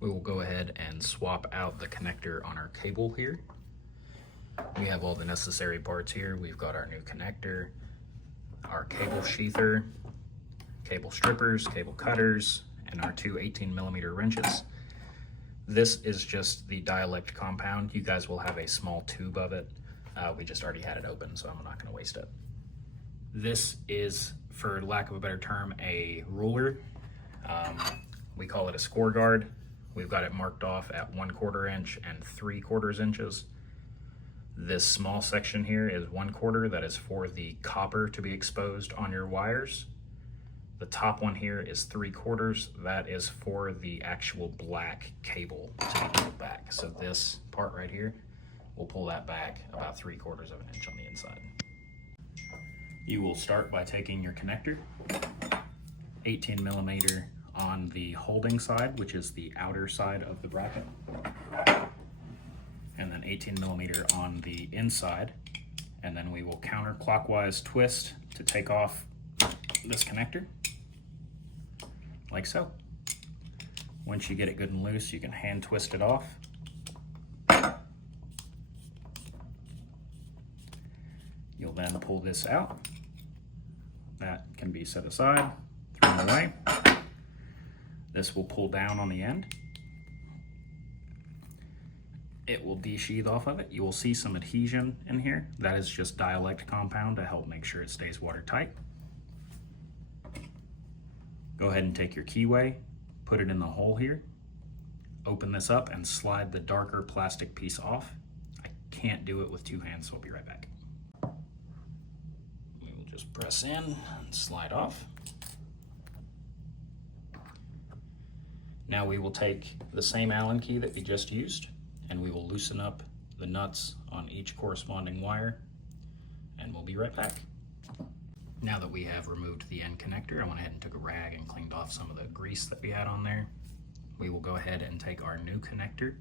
We will go ahead and swap out the connector on our cable here. We have all the necessary parts here. We've got our new connector, our cable sheather, cable strippers, cable cutters, and our two 18mm wrenches. This is just the dialect compound. You guys will have a small tube of it. We just already had it open, so I'm not going to waste it. This is, for lack of a better term, a ruler. We call it a score guard. We've got it marked off at 1/4 inch and 3/4 inches. This small section here is 1/4. That is for the copper to be exposed on your wires. The top one here is 3/4. That is for the actual black cable to be pulled back. So this part right here, we'll pull that back about 3/4 of an inch on the inside. You will start by taking your connector, 18mm on the holding side, which is the outer side of the bracket, and then 18mm on the inside, and then we will counterclockwise twist to take off this connector, like so. Once you get it good and loose, you can hand twist it off. You'll then pull this out. That can be set aside, thrown away. This will pull down on the end. It will desheath off of it. You will see some adhesion in here. That is just dialect compound to help make sure it stays watertight. Go ahead and take your keyway, put it in the hole here, open this up and slide the darker plastic piece off. I can't do it with two hands, so I'll be right back. We will just press in and slide off. Now we will take the same Allen key that we just used and we will loosen up the nuts on each corresponding wire, and we'll be right back. Now that we have removed the end connector, I went ahead and took a rag and cleaned off some of the grease that we had on there. We will go ahead and take our new connector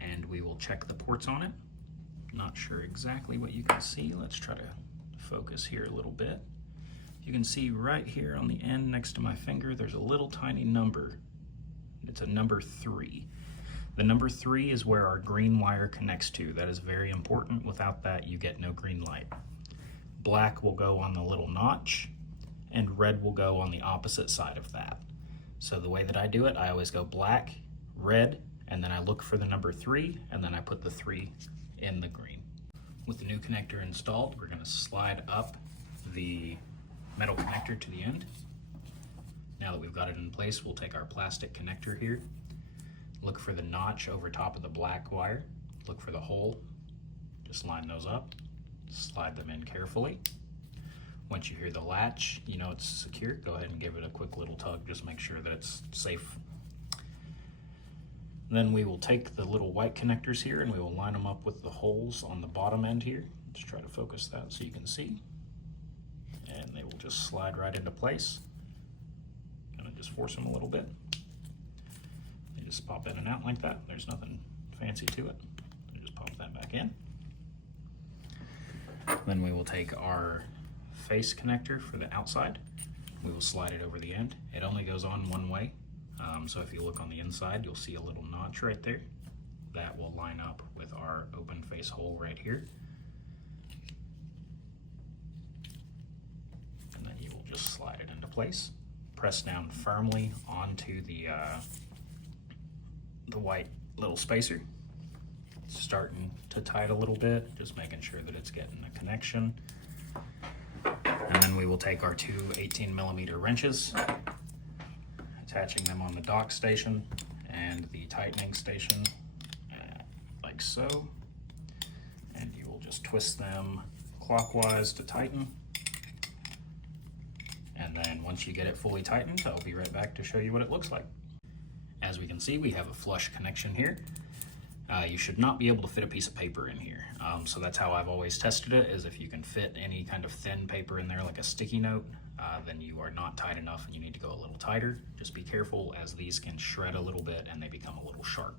and we will check the ports on it. Not sure exactly what you can see. Let's try to focus here a little bit. You can see right here on the end next to my finger, there's a little tiny number. It's a number 3. The number 3 is where our green wire connects to. That is very important. Without that, you get no green light. Black will go on the little notch, and red will go on the opposite side of that. So the way that I do it, I always go black, red, and then I look for the number 3, and then I put the 3 in the green. With the new connector installed, we're going to slide up the metal connector to the end. Now that we've got it in place, we'll take our plastic connector here, look for the notch over top of the black wire, look for the hole, just line those up, slide them in carefully. Once you hear the latch, you know it's secure, go ahead and give it a quick little tug, just make sure that it's safe. Then we will take the little white connectors here and we will line them up with the holes on the bottom end here. Just try to focus that so you can see. And they will just slide right into place. Just force them a little bit. They just pop in and out like that. There's nothing fancy to it. You just pop that back in. Then we will take our face connector for the outside. We will slide it over the end. It only goes on one way. So if you look on the inside, you'll see a little notch right there. That will line up with our open face hole right here. And then you will just slide it into place. Press down firmly onto the white little spacer. It's starting to tight a little bit, just making sure that it's getting a connection. And then we will take our two 18mm wrenches, attaching them on the dock station and the tightening station, like so. And you will just twist them clockwise to tighten. And then once you get it fully tightened, I'll be right back to show you what it looks like. As we can see, we have a flush connection here. You should not be able to fit a piece of paper in here. So that's how I've always tested it, is if you can fit any kind of thin paper in there, like a sticky note, then you are not tight enough and you need to go a little tighter. Just be careful, as these can shred a little bit and they become a little sharp.